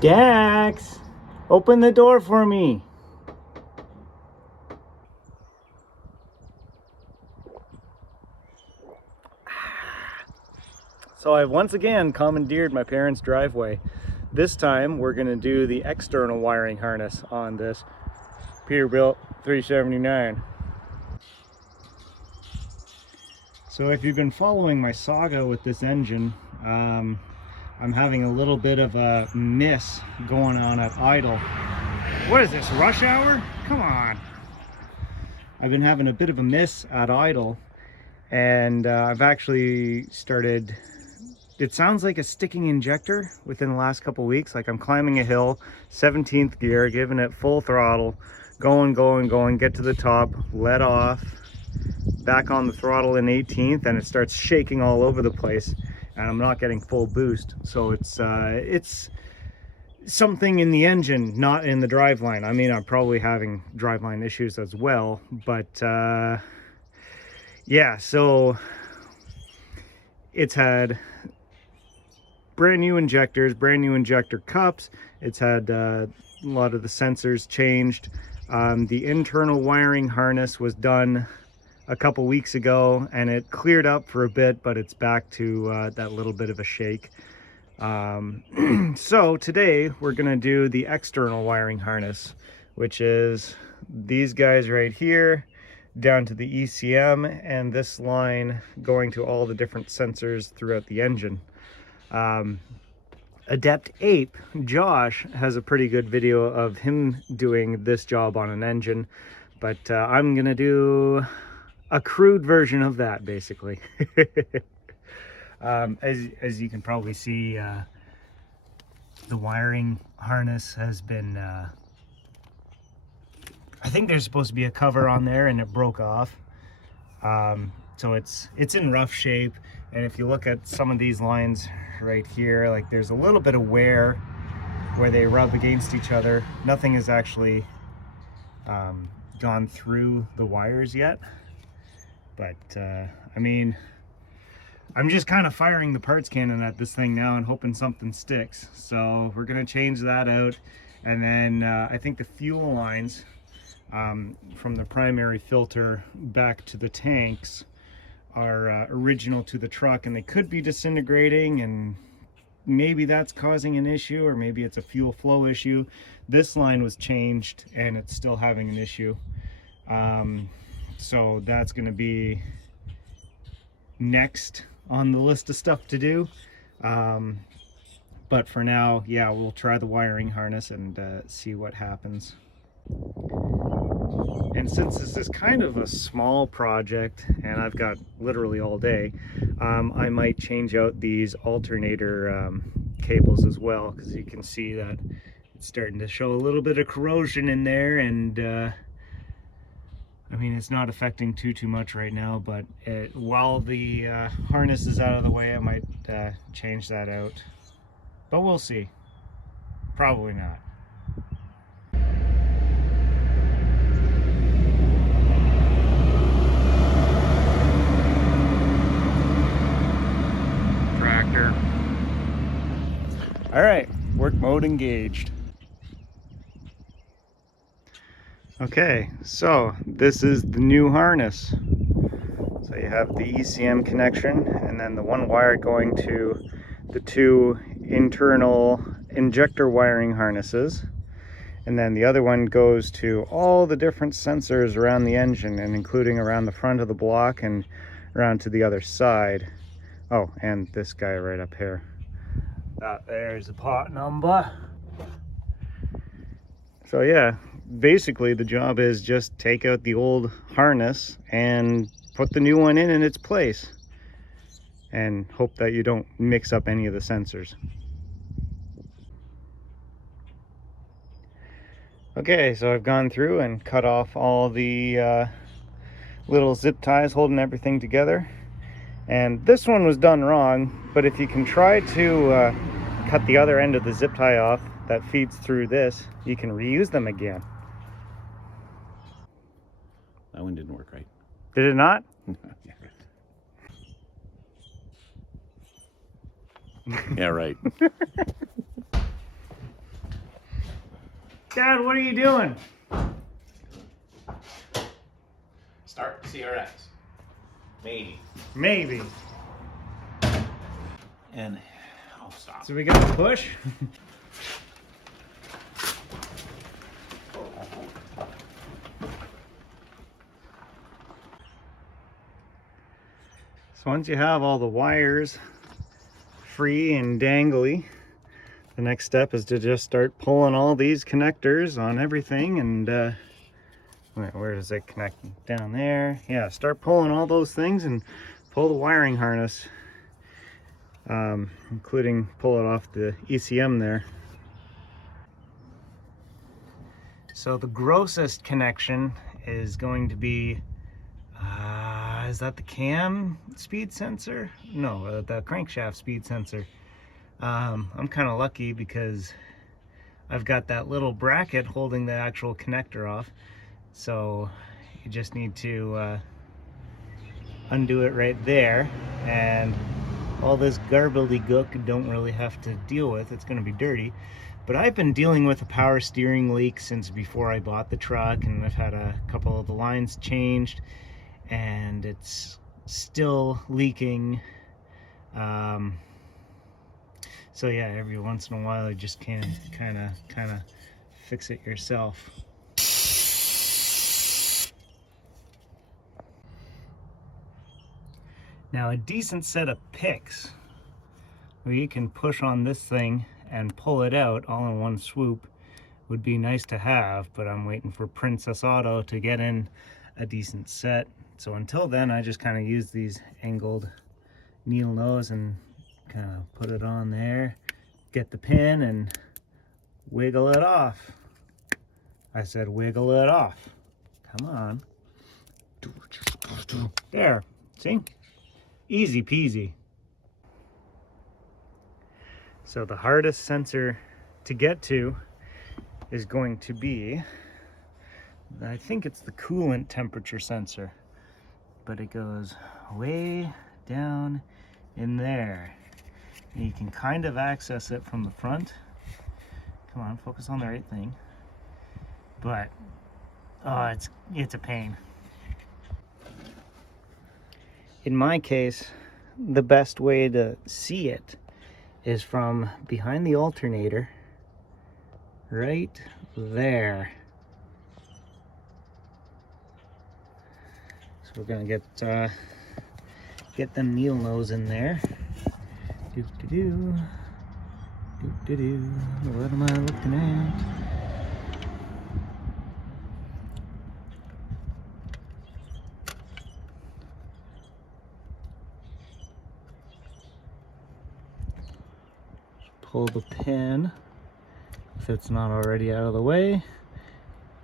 Dax, open the door for me. So I've once again commandeered my parents' driveway. This time we're going to do the external wiring harness on this Peterbilt 379. So if you've been following my saga with this engine, I'm having a little bit of a miss going on at idle. What is this, rush hour? Come on. I've been having a bit of a miss at idle, and I've actually started, it sounds like a sticking injector within the last couple weeks. Like I'm climbing a hill, 17th gear, giving it full throttle, going, get to the top, let off, back on the throttle in 18th, and it starts shaking all over the place, and I'm not getting full boost. So it's something in the engine, not in the driveline. I mean, I'm probably having driveline issues as well, but yeah, so it's had brand new injectors, brand new injector cups. It's had a lot of the sensors changed. The internal wiring harness was done a couple weeks ago, and it cleared up for a bit, but it's back to that little bit of a shake. So today we're gonna do the external wiring harness, which is these guys right here down to the ECM, and this line going to all the different sensors throughout the engine. Adept Ape Josh has a pretty good video of him doing this job on an engine, but I'm gonna do a crude version of that, basically. As you can probably see, the wiring harness has been, I think there's supposed to be a cover on there and it broke off. So it's in rough shape, and if you look at some of these lines right here, like there's a little bit of wear where they rub against each other. Nothing has actually gone through the wires yet, but I mean, I'm just kind of firing the parts cannon at this thing now and hoping something sticks. So we're gonna change that out, and then I think the fuel lines from the primary filter back to the tanks are original to the truck, and they could be disintegrating, and maybe that's causing an issue, or maybe it's a fuel flow issue. This line was changed and it's still having an issue. So that's going to be next on the list of stuff to do. But for now, yeah, we'll try the wiring harness and see what happens. And since this is kind of a small project and I've got literally all day, I might change out these alternator cables as well, because you can see that it's starting to show a little bit of corrosion in there, and I mean, it's not affecting too much right now, but while the harness is out of the way, I might change that out, but we'll see. Probably not. Tractor. All right, work mode engaged. Okay, so this is the new harness. So you have the ECM connection, and then the one wire going to the two internal injector wiring harnesses, and then the other one goes to all the different sensors around the engine, and including around the front of the block and around to the other side. Oh, and this guy right up here. That there's the part number. So yeah, basically the job is just take out the old harness and put the new one in its place, and hope that you don't mix up any of the sensors. Okay, so I've gone through and cut off all the little zip ties holding everything together, and this one was done wrong, but if you can try to cut the other end of the zip tie off that feeds through this, you can reuse them again. That one didn't work right. Did it not? Yeah, right. Dad, what are you doing? Start CRX. Maybe. Maybe. And oh, stop. So we got to push. So once you have all the wires free and dangly, the next step is to just start pulling all these connectors on everything. And where does it connect? Down there. Yeah, start pulling all those things and pull the wiring harness, including pull it off the ECM there. So the grossest connection is going to be, is that the cam speed sensor? No, the crankshaft speed sensor. I'm kind of lucky because I've got that little bracket holding the actual connector off. So you just need to undo it right there, and all this gook don't really have to deal with. It's going to be dirty. But I've been dealing with a power steering leak since before I bought the truck, and I've had a couple of the lines changed, and it's still leaking. So yeah, every once in a while you just can kind of fix it yourself. Now a decent set of picks where you can push on this thing and pull it out all in one swoop would be nice to have, but I'm waiting for Princess Auto to get in a decent set. So until then, I just kind of use these angled needle nose and kind of put it on there, get the pin and wiggle it off. I said wiggle it off. Come on. There, see? Easy peasy. So the hardest sensor to get to is going to be, I think it's the coolant temperature sensor, but it goes way down in there. And you can kind of access it from the front. Come on, focus on the right thing. But, oh, it's a pain. In my case, the best way to see it is from behind the alternator, right there. So we're gonna get them needle nose in there. Do do do, do do do. What am I looking at? Pull the pin if it's not already out of the way.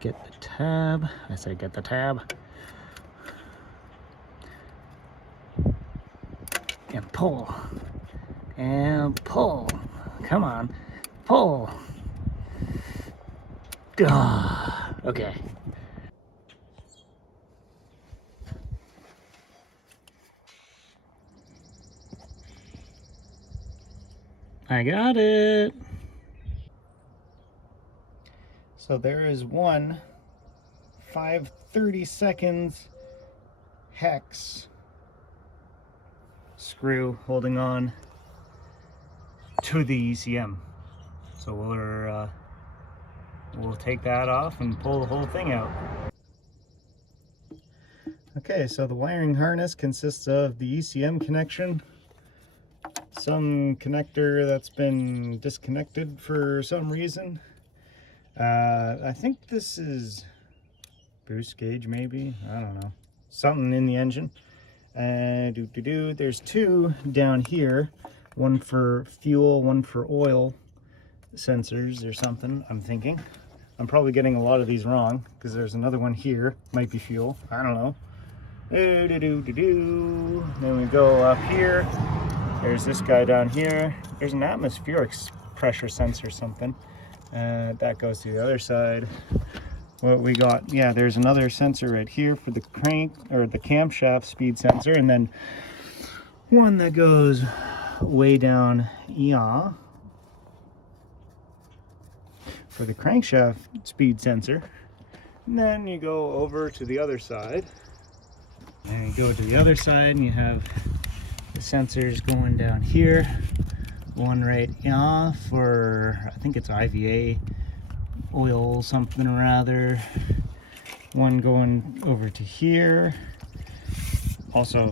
Get the tab. I say get the tab. And pull. And pull. Come on. Pull. Okay. I got it. So there is one 5/32 hex screw holding on to the ECM. So we'll take that off and pull the whole thing out. Okay, so the wiring harness consists of the ECM connection, some connector that's been disconnected for some reason. I think this is boost gauge, maybe, I don't know, something in the engine. There's two down here, one for fuel, one for oil sensors or something, I'm thinking. I'm probably getting a lot of these wrong because there's another one here, might be fuel, I don't know. Then we go up here, there's this guy down here, there's an atmospheric pressure sensor or something. That goes to the other side. What we got, yeah, there's another sensor right here for the crank or the camshaft speed sensor, and then one that goes way down for the crankshaft speed sensor. And then you go over to the other side. And you go to the other side and you have the sensors going down here. One right off for, I think it's IVA oil something or other. One going over to here. Also,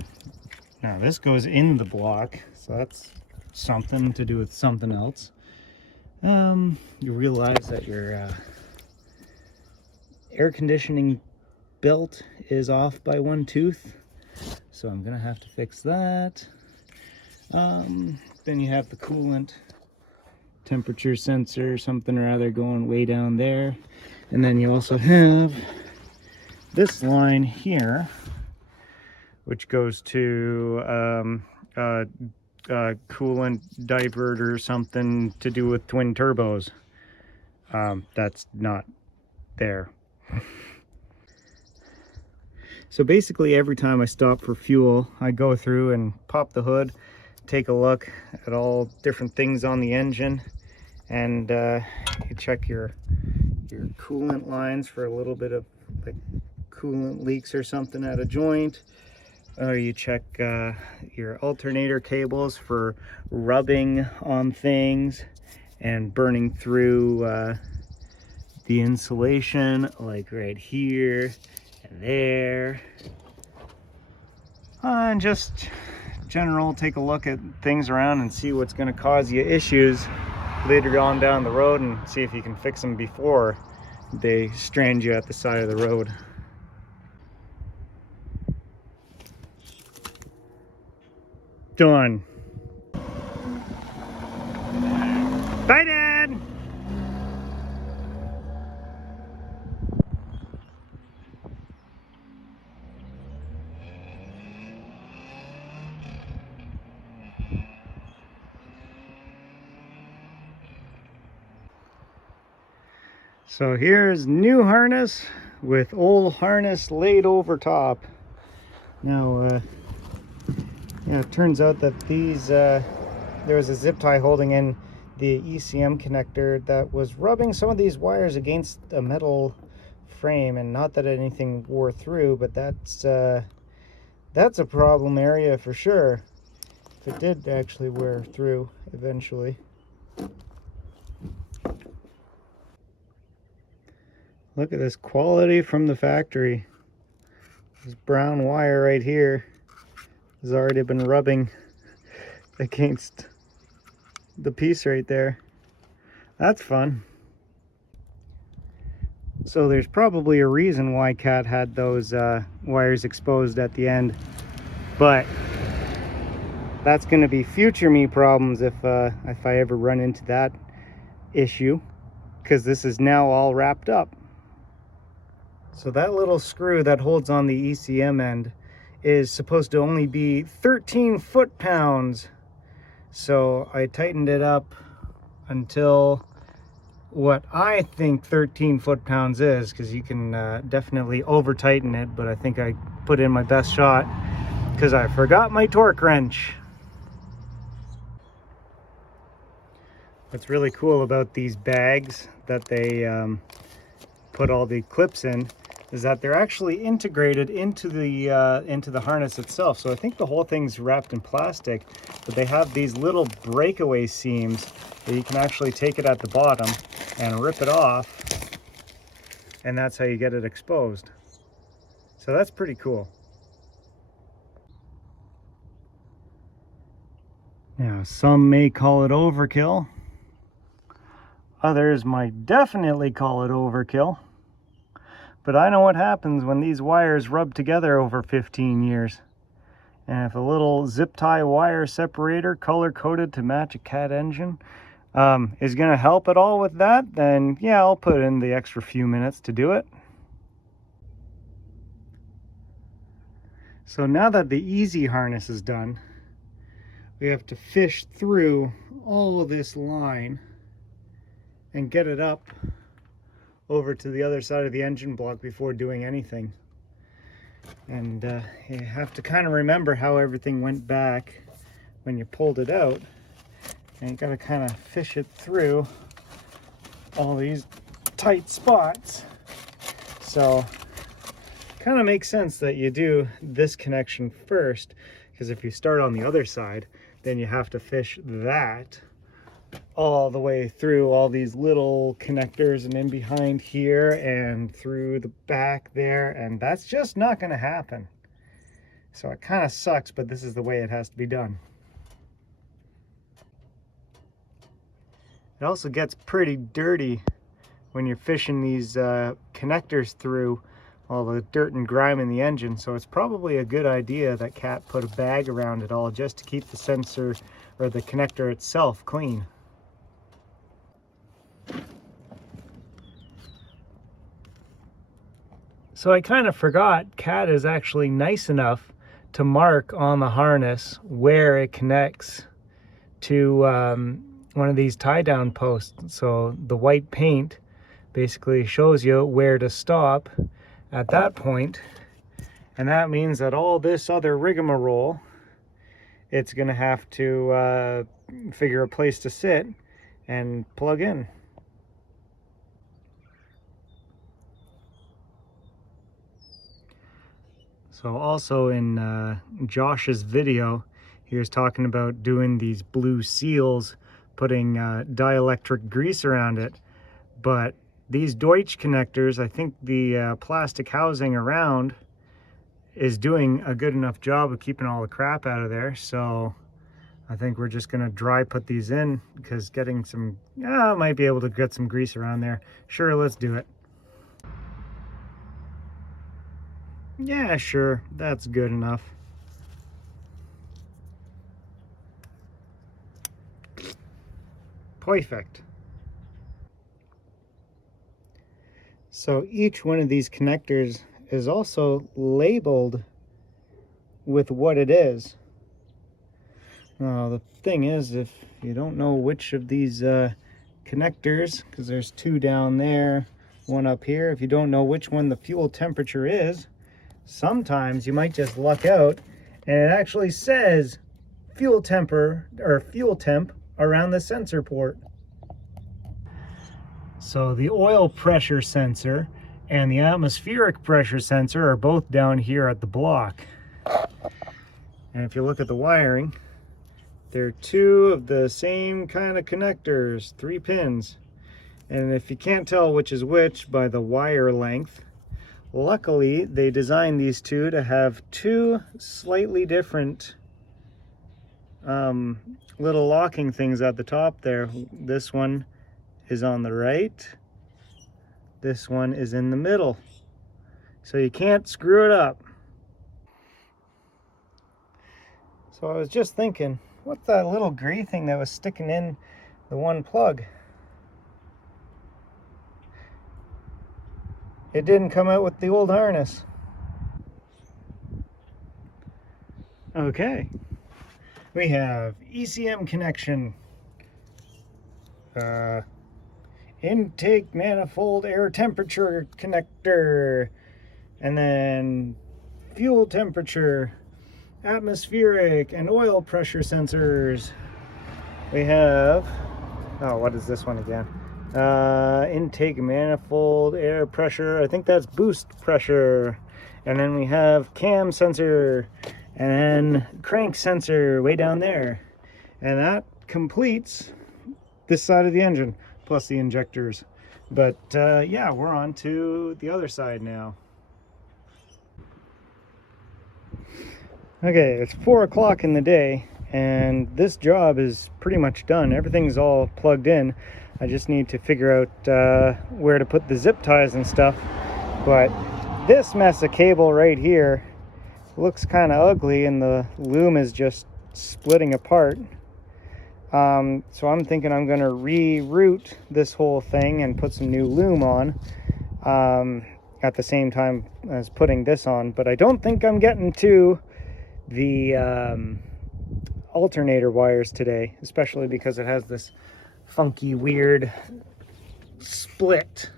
now this goes in the block, so that's something to do with something else. You realize that your air conditioning belt is off by one tooth, so I'm gonna have to fix that. Then you have the coolant temperature sensor, something or other, going way down there. And then you also have this line here, which goes to coolant divert or something to do with twin turbos. That's not there. So basically every time I stop for fuel, I go through and pop the hood, take a look at all different things on the engine, and you check your coolant lines for a little bit of like coolant leaks or something at a joint, or you check your alternator cables for rubbing on things and burning through the insulation, like right here and there. And just general, take a look at things around and see what's going to cause you issues later on down the road, and see if you can fix them before they strand you at the side of the road. Done. Bye, Dad. So here's new harness with old harness laid over top. Now, yeah, it turns out that these, there was a zip tie holding in the ECM connector that was rubbing some of these wires against a metal frame, and not that anything wore through, but that's a problem area for sure. It did actually wear through eventually. Look at this quality from the factory. This brown wire right here has already been rubbing against the piece right there. That's fun. So there's probably a reason why Cat had those wires exposed at the end, but that's going to be future me problems if I ever run into that issue, because this is now all wrapped up. So that little screw that holds on the ECM end is supposed to only be 13 foot-pounds. So I tightened it up until what I think 13 foot-pounds is, because you can definitely over-tighten it, but I think I put in my best shot because I forgot my torque wrench. What's really cool about these bags that they put all the clips in is that they're actually integrated into the harness itself. So I think the whole thing's wrapped in plastic, but they have these little breakaway seams that you can actually take it at the bottom and rip it off, and that's how you get it exposed. So that's pretty cool. Now, some may call it overkill. Others might definitely call it overkill. But I know what happens when these wires rub together over 15 years. And if a little zip tie wire separator color-coded to match a Cat engine is going to help at all with that, then yeah, I'll put in the extra few minutes to do it. So now that the easy harness is done, we have to fish through all of this line and get it up over to the other side of the engine block before doing anything. And you have to kind of remember how everything went back when you pulled it out, and you got to kind of fish it through all these tight spots. So kind of makes sense that you do this connection first, because if you start on the other side, then you have to fish that all the way through all these little connectors and in behind here and through the back there, and that's just not going to happen. So it kind of sucks, but this is the way it has to be done. It also gets pretty dirty when you're fishing these connectors through all the dirt and grime in the engine, so it's probably a good idea that Cat put a bag around it all just to keep the sensor or the connector itself clean. So I kind of forgot Cat is actually nice enough to mark on the harness where it connects to one of these tie down posts. So the white paint basically shows you where to stop at that point, and that means that all this other rigmarole, it's gonna have to figure a place to sit and plug in. So also in Josh's video, he was talking about doing these blue seals, putting dielectric grease around it, but these Deutsch connectors, I think the plastic housing around is doing a good enough job of keeping all the crap out of there. So I think we're just gonna dry put these in, because getting some, might be able to get some grease around there. Sure, let's do it. Yeah, sure, that's good enough. Perfect. So each one of these connectors is also labeled with what it is. Now the thing is, if you don't know which of these connectors, because there's two down there, one up here, if you don't know which one the fuel temperature is, sometimes you might just luck out and it actually says fuel temp around the sensor port. So the oil pressure sensor and the atmospheric pressure sensor are both down here at the block. And if you look at the wiring, they're two of the same kind of connectors, 3 pins. And if you can't tell which is which by the wire length, luckily they designed these two to have two slightly different little locking things at the top there. This one is on the right, this one is in the middle, so you can't screw it up. So I was just thinking, what's that little gray thing that was sticking in the one plug? It didn't come out with the old harness. Okay, we have ECM connection, intake manifold air temperature connector, and then fuel temperature, atmospheric and oil pressure sensors. We have, what is this one again? Intake manifold air pressure, I think that's boost pressure. And then we have cam sensor and then crank sensor way down there. And that completes this side of the engine, plus the injectors. But yeah, we're on to the other side now. Okay, it's 4 o'clock in the day and this job is pretty much done. Everything's all plugged in. I just need to figure out where to put the zip ties and stuff. But this mess of cable right here looks kind of ugly and the loom is just splitting apart. So I'm thinking I'm going to reroute this whole thing and put some new loom on at the same time as putting this on. But I don't think I'm getting to the alternator wires today, especially because it has this funky weird split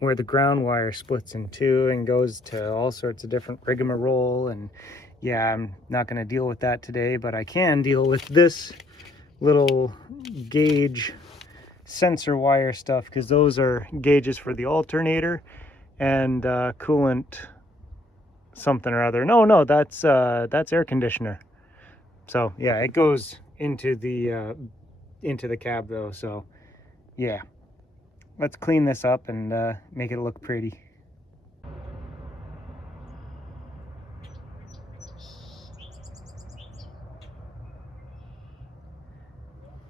where the ground wire splits in two and goes to all sorts of different rigmarole. And yeah, I'm not going to deal with that today, but I can deal with this little gauge sensor wire stuff, because those are gauges for the alternator and coolant something or other. No, that's air conditioner. So yeah, it goes into the cab though. So yeah, let's clean this up and make it look pretty.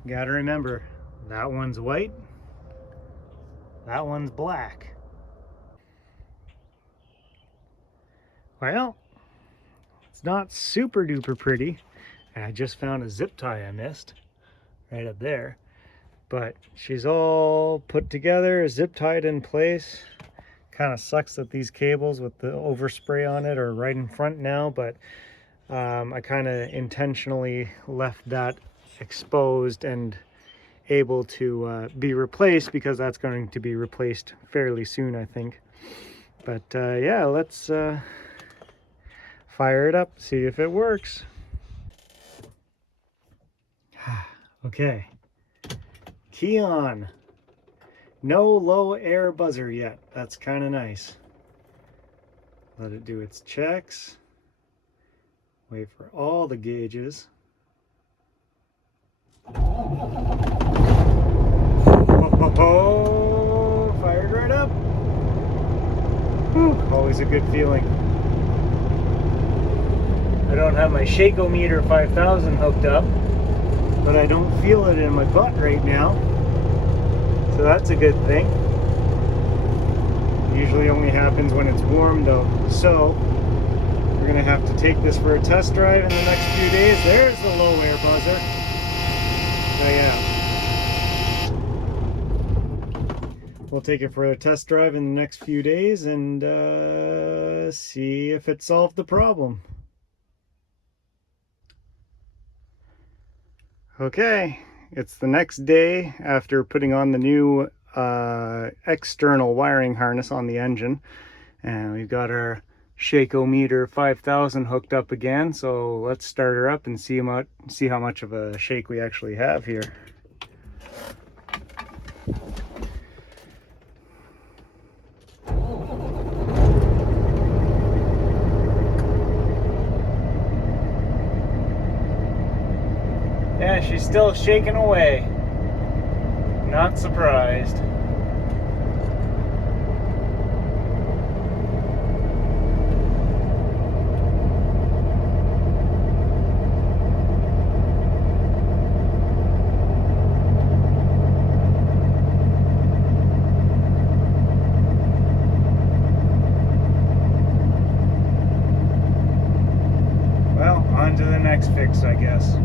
Gotta remember, that one's white, that one's black. Well, it's not super duper pretty. And I just found a zip tie I missed right up there. But she's all put together, zip tied in place. Kind of sucks that these cables with the overspray on it are right in front now, but I kind of intentionally left that exposed and able to be replaced, because that's going to be replaced fairly soon, I think. But yeah, let's fire it up, see if it works. Okay, key on. No low air buzzer yet. That's kind of nice. Let it do its checks. Wait for all the gauges. Oh, fired right up. Whew, always a good feeling. I don't have my Shakeometer 5000 hooked up, but I don't feel it in my butt right now. So that's a good thing. Usually only happens when it's warm though. So we're gonna have to take this for a test drive in the next few days. There's the low air buzzer. So yeah, we'll take it for a test drive in the next few days and see if it solved the problem. Okay, it's the next day after putting on the new external wiring harness on the engine, and we've got our Shakeometer 5000 hooked up again. So let's start her up and see how much of a shake we actually have here. Yeah, she's still shaking away. Not surprised. Well, on to the next fix, I guess.